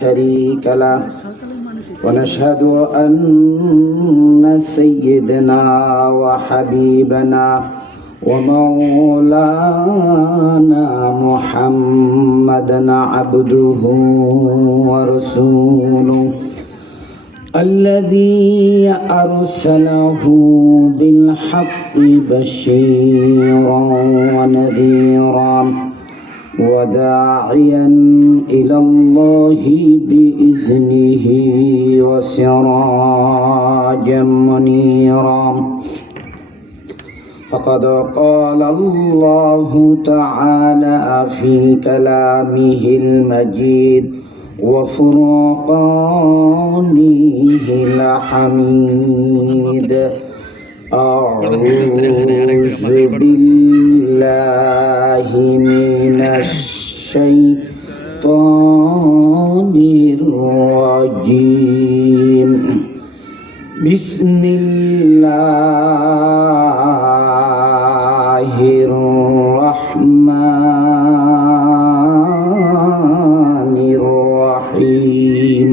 شريك له ونشهد أن سيدنا وحبيبنا ومولانا محمدا عبده ورسوله الذي أرسله بالحق بشيرا ونذيرا وداعيا إلى الله بإذنه وسراجا منيرا. فقد قال الله تعالى في كلامه المجيد وفرقانه الحميد: أعوذ بالله من الشيطان الرجيم. بسم الله الرحمن الرحيم.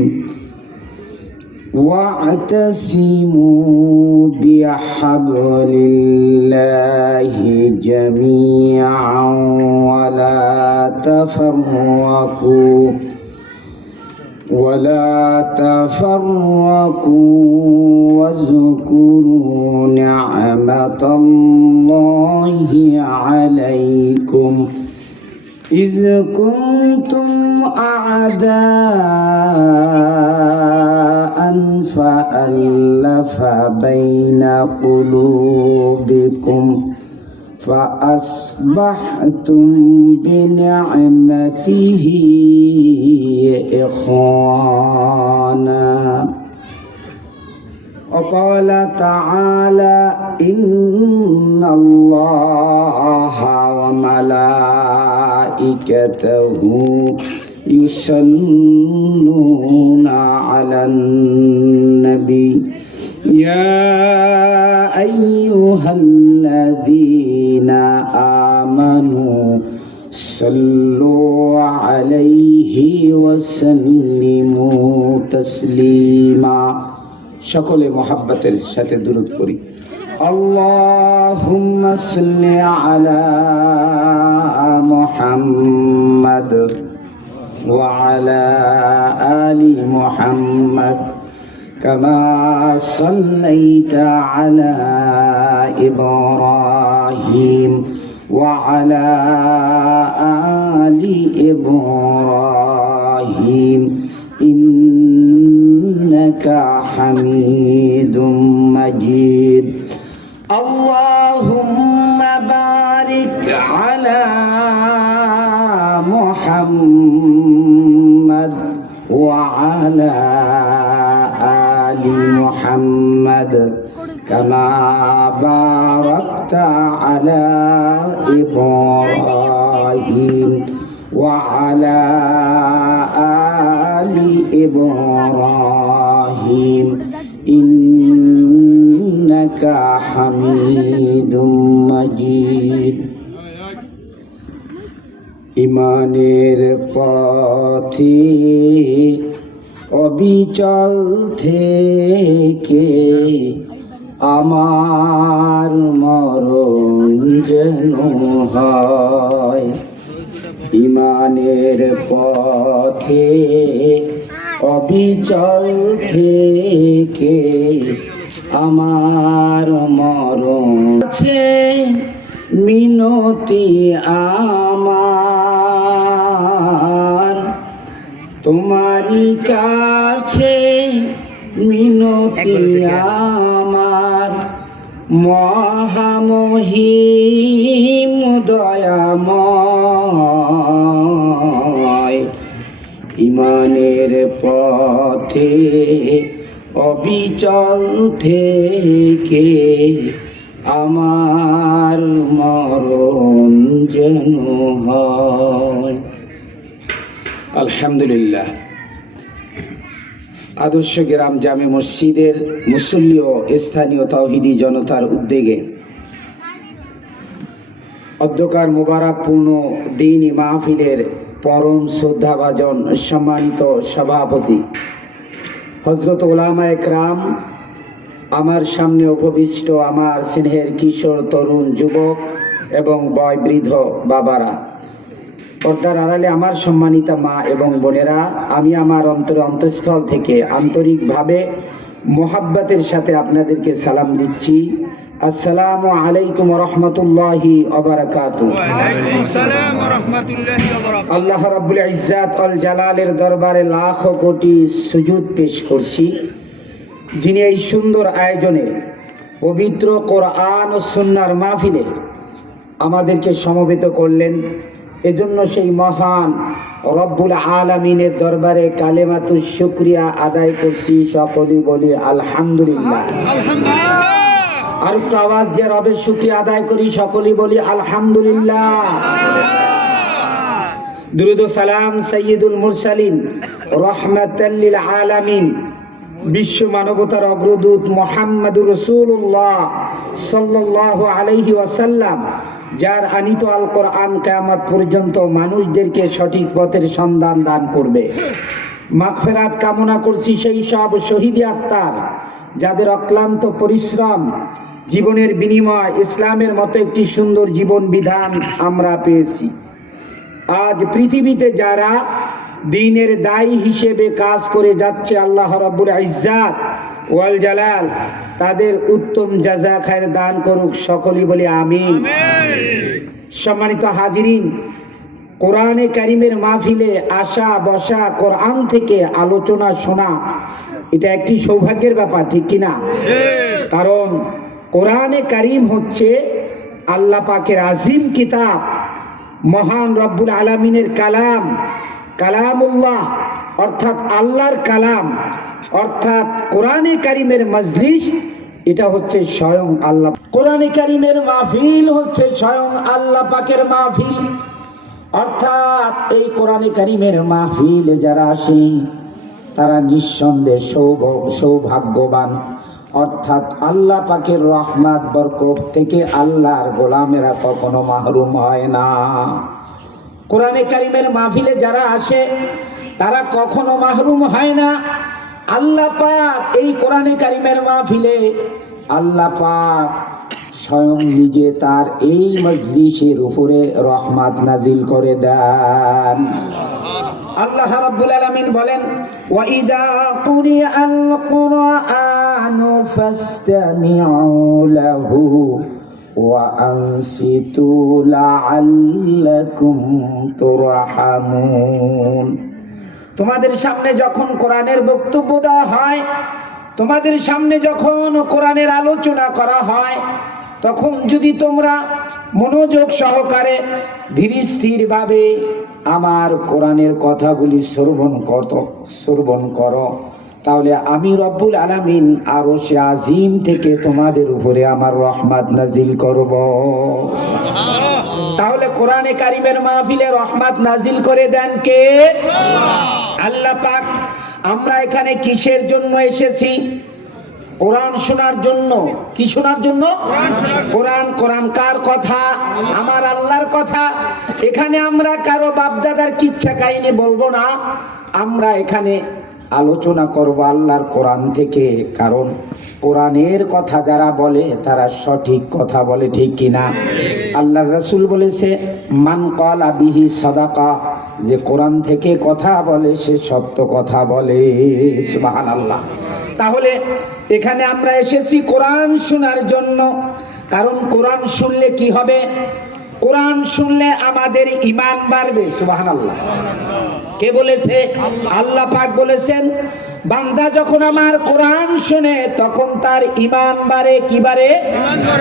واعتصموا بحبل الله جميعا ولا تفرقوا واذكروا نعمة الله عليكم إذ كنتم أعداء فألف بين قلوبكم فأصبحتم بنعمته إخوانا. وقال تعالى: إن الله وملائكته يصلون على النبي يا أيها الذين آمنوا صلوا عليه وسلموا تسليما. সকলে মহাব্বতের সাথে দুরূদ পড়ি। আল্লাহুম্মা সাল্লি আলা মুহাম্মাদ ওয়া আলা আলি মুহাম্মাদ কামা সাল্লাইতা আলা ইব্রাহিম ওয়া আলা আলি ইব্রাহিম ইন্নাকা হামিদুম মাজিদ। আল্লাহুম্মা বারিক আলা মুহাম্মাদ ওয়া আলা আলি মুহাম্মাদ কামা বারাকতা আলা ইব্রাহিম ওয়া আলা আলি ইব্রাহিম ইন্নাকা হামিদুম মাজিদ। ইমানের পথে অবিচল থেকে আমার মরণ যেন হয়। ইমানের পথে অবিচল থেকে আমার মরণ আছে মিনতি আমার তোমারই কাছে মিনতি আমার মহামহিম দয়াময়। ইমানের পথে অবিচল থেকে আমার মরণ যেন হয়। আলহামদুলিল্লাহ। আদর্শ গ্রাম জামে মসজিদের মুসল্লি ও স্থানীয় তাওহীদি জনতার উদ্যোগে অধ্যকার মুবারকপূর্ণ দ্বীনি মাহফিলের পরম শ্রদ্ধাভাজন সম্মানিত সভাপতি হযরত উলামায়ে কেরাম, আমার সামনে উপবিষ্ট আমার স্নেহের কিশোর, তরুণ, যুবক এবং বয়োবৃদ্ধ বাবারা, পর্দার আড়ালে আমার সম্মানিতা মা এবং বোনেরা, আমি আমার অন্তঃস্থল থেকে আন্তরিকভাবে মোহাব্বতের সাথে আপনাদেরকে সালাম দিচ্ছি। আসসালামু আলাইকুম ওয়া রাহমাতুল্লাহি ওয়া বারাকাতুহু। আল্লাহ রাব্বুল ইজ্জাত ওয়াল জালালের দরবারে লাখো কোটি সুজুদ পেশ করছি, যিনি এই সুন্দর আয়োজনে পবিত্র কোরআন ও সুন্নাহর মাহফিলে আমাদেরকে সমবেত করলেন। এজন্য সেই মহান রব্বুল আলামিনের দরবারে কালেমাতুশ শুকরিয়া আদায় করছি। সকলেই বলি আলহামদুলিল্লাহ। আর একটু আওয়াজ দিয়ে রবের শুকরিয়া আদায় করি, সকলেই বলি আলহামদুলিল্লাহ। দুরূদ ও সালাম সাইয়্যিদুল মুরসালিন রাহমাতাল লিল আলামিন, বিশ্ব মানবতার অগ্রদূত মুহাম্মদুর রাসূলুল্লাহ সাল্লাল্লাহু আলাইহি ওয়াসাল্লাম, যার আনিত আল কোরআন কিয়ামত পর্যন্ত মানুষদেরকে সঠিক পথের সন্ধান দান করবে। মাগফিরাত কামনা করছি সেই সব শহীদ আত্মার, যাদের অক্লান্ত পরিশ্রম, জীবনের বিনিময় ইসলামের মতো একটি সুন্দর জীবন বিধান আমরা পেয়েছি। আজ পৃথিবীতে যারা দ্বীনের দায়ী হিসেবে কাজ করে যাচ্ছে, আল্লাহ রাব্বুল ইজ্জাত ওয়াল জালাল তাদের উত্তম জাযা খায়ের দান করুক, সকলেই বলি আমিন। সম্মানিত হাজিরিন, কোরআনে কারিমের মাহফিলে আসা বসা, কোরআন থেকে আলোচনা শোনা, এটা একটি সৌভাগ্যের ব্যাপার, ঠিক কিনা? কারণ কোরআনে কারিম হচ্ছে আল্লাহ পাকের আজিম কিতাব, মহান রব্বুল আলামিনের কালাম, কালামুল্লাহ অর্থাৎ আল্লাহর কালাম, অর্থাৎ কোরআনে কারিমের মজলিস এটা হচ্ছে স্বয়ং আল্লাহ। কোরআনে কারিমের মাহফিল হচ্ছে স্বয়ং আল্লাহ পাকের মাহফিল। অর্থাৎ এই কোরআনে কারিমের মাহফিলে যারা আসে তারা নিঃসন্দেহে সৌভাগ্যবান। অর্থাৎ আল্লাহ পাকের রহমত বরকত থেকে আল্লাহর গোলামেরা কখনো মাহরুম হয় না। কোরআনে কারিমের মাহফিলে যারা আসে তারা কখনো মাহরুম হয় না। আল্লাহ পাক এই কোরআনে কারিমের মাহফিলে আল্লাহ পাক স্বয়ং নিজে তার এই মজলিসের উপরে রহমত নাজিল করে দেন। আল্লাহ রাব্বুল আলামিন বলেন, ওয়া ইযা কুরিআল কুরআনু ফাসতামিউ লাহু ওয়া আনসিতু লাআল্লাকুম তুরহামুন। তোমাদের সামনে যখন কোরআনের বক্তব্য দেওয়া হয়, তোমাদের সামনে যখন কোরআনের আলোচনা করা হয়, তখন যদি তোমরা মনোযোগ সহকারে ধীর স্থিরভাবে আমার কোরআনের কথাগুলি শ্রবণ করো, তাহলে আমি রব্বুল আলামিন আরশে আজিম থেকে তোমাদের উপরে আমার রহমত নাজিল করব। তাহলে কোরআনে কারিমের মাহফিলে রহমত নাজিল করে দেন কে? আল্লাহ পাক। আমরা এখানে কিসের জন্য এসেছি? কোরআন শোনার জন্য। কি শোনার জন্য? কোরআন। কোরআন কার কথা? আমার আল্লাহর কথা। এখানে আমরা কারো বাপদাদার কিচ্ছা কাহিনী বলবো না, আমরা এখানে আলোচনা করব আল্লাহর কোরআন থেকে। কারণ কোরআনের কথা যারা বলে তারা সঠিক কথা বলে, ঠিক কিনা? আল্লাহর রাসূল বলেছে, মান ক্বালা বিহি সাদাকা, যে কোরআন থেকে কথা বলে সে সত্য কথা বলে। সুবহানাল্লাহ। তাহলে এখানে আমরা এসেছি কোরআন শোনার জন্য। কারণ কোরআন শুনলে কি হবে? কোরআন শুনলে আমাদের ঈমান বাড়বে। সুবহানাল্লাহ। কে বলেছে? আল্লাহ পাক বলেছেন, বান্দা যখন আমার কোরআন শুনে তখন তার ঈমান বাড়ে। কি বাড়ে?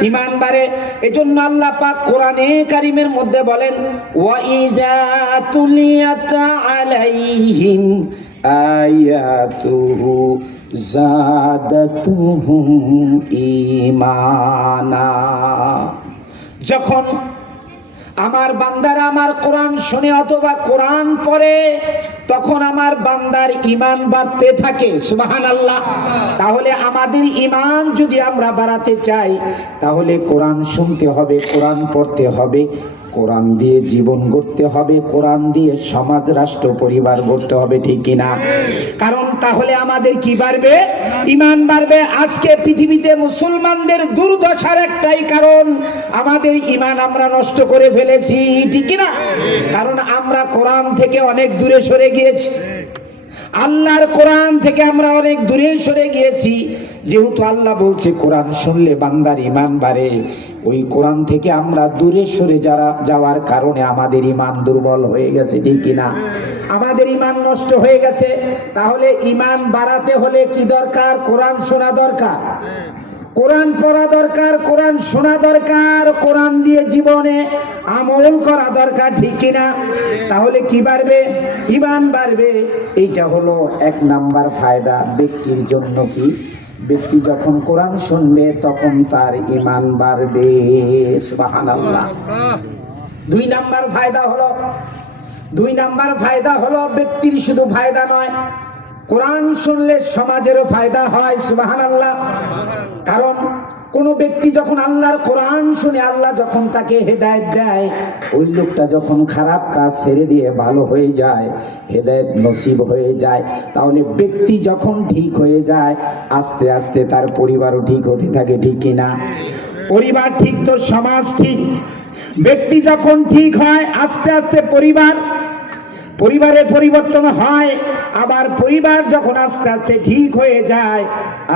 ঈমান বাড়ে। এজন্য আল্লাহ পাক কোরআনে কারিমের মধ্যে বলেন, ওয়া ইযা তুলিয়াত আলাইহিম আয়াতুহু যাদাতুহুম ঈমানা। যখন আমার বান্দারা আমার কোরআন শুনে অথবা কোরআন পড়ে, তখন আমার বান্দার ঈমান বাড়তে থাকে। সুবহানাল্লাহ। তাহলে আমাদের ঈমান যদি আমরা বাড়াতে চাই, তাহলে কোরআন শুনতে হবে, কোরআন পড়তে হবে, কোরআন দিয়ে জীবন গড়তে হবে, কোরআন দিয়ে সমাজ রাষ্ট্র পরিবার গড়তে হবে, ঠিক কিনা? কারণ তাহলে আমাদের কি বাড়বে? ঈমান বাড়বে। আজকে পৃথিবীতে মুসলমানদের দুর্দশার একটাই কারণ, আমাদের ঈমান আমরা নষ্ট করে ফেলেছি, ঠিক কিনা? কারণ আমরা কোরআন থেকে অনেক দূরে সরে গিয়েছি, আল্লাহর কোরআন থেকে আমরা অনেক দূরে সরে গিয়েছি। যেহেতু আল্লাহ বলছে কোরআন শুনলে বান্দার ঈমান বাড়ে, ওই কোরআন থেকে আমরা দূরে সরে যাওয়ার কারণে আমাদের ঈমান দুর্বল হয়ে গেছে, ঠিক কিনা? আমাদের ঈমান নষ্ট হয়ে গেছে। তাহলে ঈমান বাড়াতে হলে কি দরকার? কোরআন শোনা দরকার, কোরআন পড়া দরকার, কোরআন শোনা দরকার, কোরআন দিয়ে জীবনে আমল করা দরকার, ঠিক কিনা? তাহলে কি বাড়বে? ঈমান বাড়বে। এইটা হলো 1 নাম্বার ফায়দা ব্যক্তির জন্য। কি? ব্যক্তি যখন কোরআন শুনবে তখন তার ঈমান বাড়বে, সুবহানাল্লাহ। 2 নাম্বার ফায়দা হলো ব্যক্তির শুধু ফায়দা নয়, কোরআন শুনলে সমাজেরও ফায়দা হয়, সুবহানাল্লাহ। কারণ কোন ব্যক্তি যখন আল্লাহর কোরআন শুনে, আল্লাহ যখন তাকে হেদায়েত দেয়, ওই লোকটা যখন খারাপ কাজ ছেড়ে দিয়ে ভালো হয়ে যায়, হেদায়েত নসিব হয়ে যায়, তাহলে ব্যক্তি যখন ঠিক হয়ে যায় আস্তে আস্তে তার পরিবারও ঠিক হতে থাকে, ঠিক কিনা? পরিবার ঠিক তো সমাজ ঠিক। ব্যক্তি যখন ঠিক হয় আস্তে আস্তে পরিবারের পরিবর্তন হয়, আবার পরিবার যখন আস্তে আস্তে ঠিক হয়ে যায়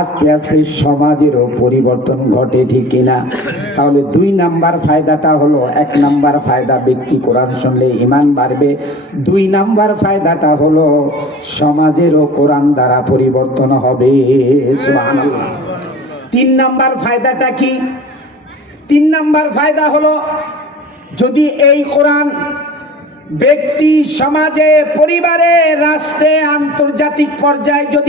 আস্তে আস্তে সমাজেরও পরিবর্তন ঘটে, ঠিক কিনা? তাহলে 2 নাম্বার ফায়দাটা হলো, 1 নাম্বার ফায়দা ব্যক্তি কোরআন শুনলে ঈমান বাড়বে, 2 নাম্বার ফায়দাটা হলো সমাজেরও কোরআন দ্বারা পরিবর্তন হবে, সুবহানাল্লাহ। 3 নাম্বার ফায়দাটা কি? 3 নাম্বার ফায়দা হলো, যদি এই কোরআন ব্যক্তি, সমাজে, পরিবারে, রাষ্ট্রে, আন্তর্জাতিক পর্যায়ে যদি